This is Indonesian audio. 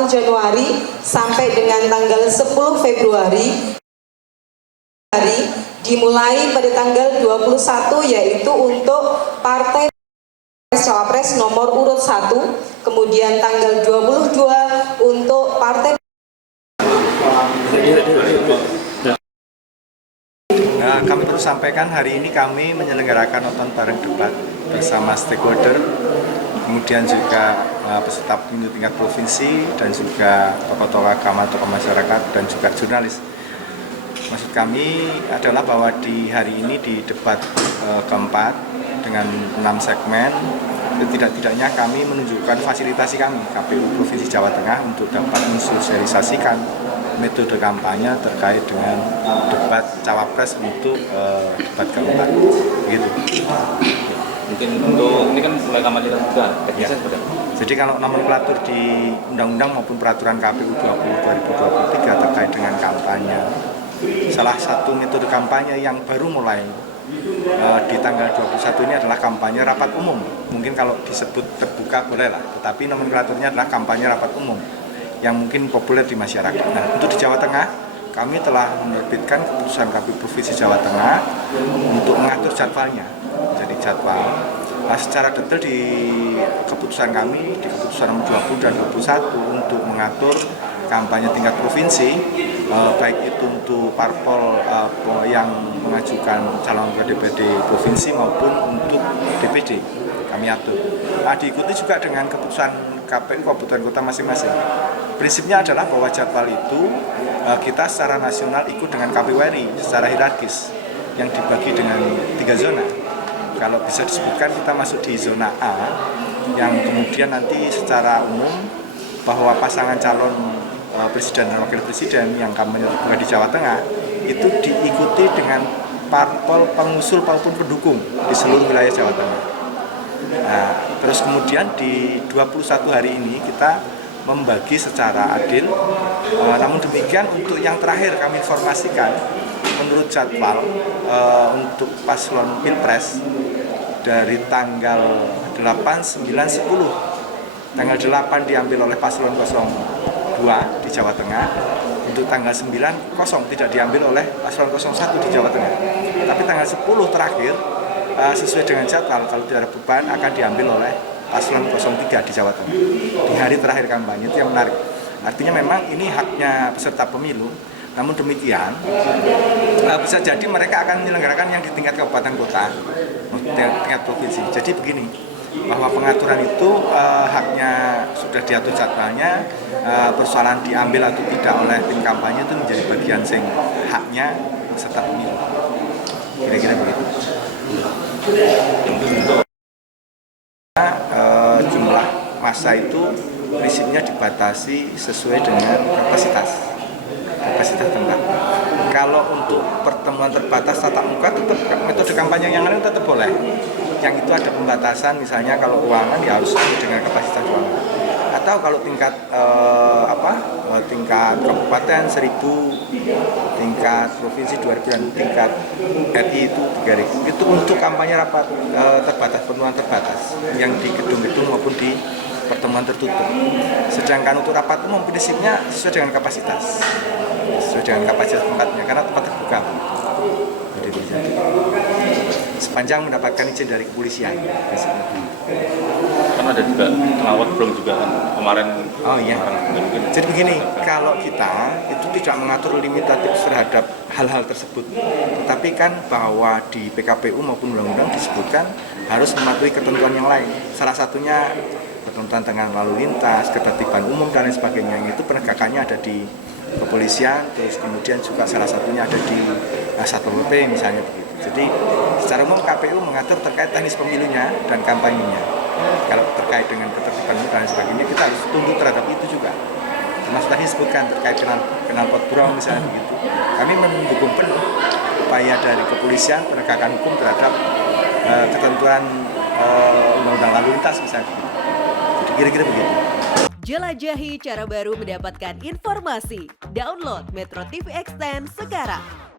1 Januari sampai dengan tanggal 10 Februari dimulai pada tanggal 21 yaitu untuk partai Cawapres nomor urut 1, kemudian tanggal 22 untuk partai. Nah, kami perlu sampaikan hari ini kami menyelenggarakan nonton bareng debat bersama stakeholder, kemudian juga peserta pemilu tingkat provinsi dan juga tokoh-tokoh agama, tokoh masyarakat dan juga jurnalis. Maksud kami adalah bahwa di hari ini di debat keempat dengan 6 segmen, tidak-tidaknya kami menunjukkan fasilitasi kami KPU Provinsi Jawa Tengah untuk dapat mensosialisasikan metode kampanye terkait dengan debat cawapres untuk debat keempat. Gitu. Mungkin untuk ini kan mulai kampanye juga teknisnya seperti apa? Jadi kalau nomenklatur di undang-undang maupun peraturan KPU 20/2023 terkait dengan kampanye, salah satu metode kampanye yang baru mulai di tanggal 21 ini adalah kampanye rapat umum. Mungkin kalau disebut terbuka boleh lah, tetapi nomenklaturnya adalah kampanye rapat umum yang mungkin populer di masyarakat. Nah, untuk di Jawa Tengah, kami telah menerbitkan keputusan KPU Provinsi Jawa Tengah untuk mengatur jadwalnya. Jadi jadwal secara detail di keputusan kami, di keputusan nomor 20 dan 21 untuk mengatur kampanye tingkat provinsi, baik itu untuk parpol yang mengajukan calon ke DPD provinsi maupun untuk DPD kami atur. Diikuti juga dengan keputusan KPU kabupaten kota masing-masing. Prinsipnya adalah bahwa jadwal itu kita secara nasional ikut dengan KPU RI secara hierarkis yang dibagi dengan 3 zona. Kalau bisa disebutkan kita masuk di zona A yang kemudian nanti secara umum bahwa pasangan calon presiden dan wakil presiden yang kampanye terbuka di Jawa Tengah itu diikuti dengan parpol pengusul maupun pendukung di seluruh wilayah Jawa Tengah. Nah, terus kemudian di 21 hari ini kita membagi secara adil, namun demikian untuk yang terakhir kami informasikan menurut jadwal untuk paslon Pilpres dari tanggal 8, 9, 10. Tanggal 8 diambil oleh paslon 02 di Jawa Tengah, untuk tanggal 9 kosong tidak diambil oleh paslon 01 di Jawa Tengah. Tapi tanggal 10 terakhir sesuai dengan jadwal kalau tidak ada beban akan diambil oleh paslon 03 di Jawa Tengah. Di hari terakhir kampanye itu yang menarik. Artinya memang ini haknya peserta pemilu. Namun demikian, bisa jadi mereka akan menyelenggarakan yang di tingkat kabupaten kota, tingkat provinsi. Jadi begini, bahwa pengaturan itu haknya sudah diatur jadwalnya, persoalan diambil atau tidak oleh tim kampanye itu menjadi bagian haknya peserta pemilu. Kira-kira begitu. Jumlah massa itu prinsipnya dibatasi sesuai dengan kapasitas tempat. Kalau untuk pertemuan terbatas tatap muka tetap metode kampanye yang lain tetap boleh. Yang itu ada pembatasan, misalnya kalau ruangan ya harus dengan kapasitas ruangan. Atau kalau tingkat tingkat kabupaten 1.000, tingkat provinsi 2.000 dan tingkat RI itu 3.000. Itu untuk kampanye rapat terbatas, pertemuan terbatas yang di gedung-gedung maupun di pertemuan tertutup. Sedangkan untuk rapat umum prinsipnya sesuai dengan kapasitas. Sesuai dengan kapasitas tempatnya karena tempat terbuka. Jadi sepanjang mendapatkan izin dari kepolisian. Kan ada juga pengawas belum juga kan kemarin. Oh iya. Jadi begini, kalau kita itu tidak mengatur limitatif terhadap hal-hal tersebut, tetapi kan bahwa di PKPU maupun undang-undang disebutkan harus mematuhi ketentuan yang lain. Salah satunya ketentuan tentang lalu lintas, ketertiban umum dan lain sebagainya. Itu penegakannya ada di kepolisian, terus kemudian juga salah satunya ada di Satpol PP misalnya begitu. Jadi secara umum KPU mengatur terkait teknis pemilunya dan kampanyenya. Kalau terkait dengan ketertiban umum dan sebagainya kita harus tunduk terhadap itu juga. Termasuk tadi disebutkan terkait knalpot buron misalnya begitu. Kami mendukung penuh upaya dari kepolisian penegakan hukum terhadap ketentuan undang-undang lalu lintas misalnya begitu. Jadi kira-kira begitu. Jelajahi cara baru mendapatkan informasi. Download Metro TV Extend sekarang.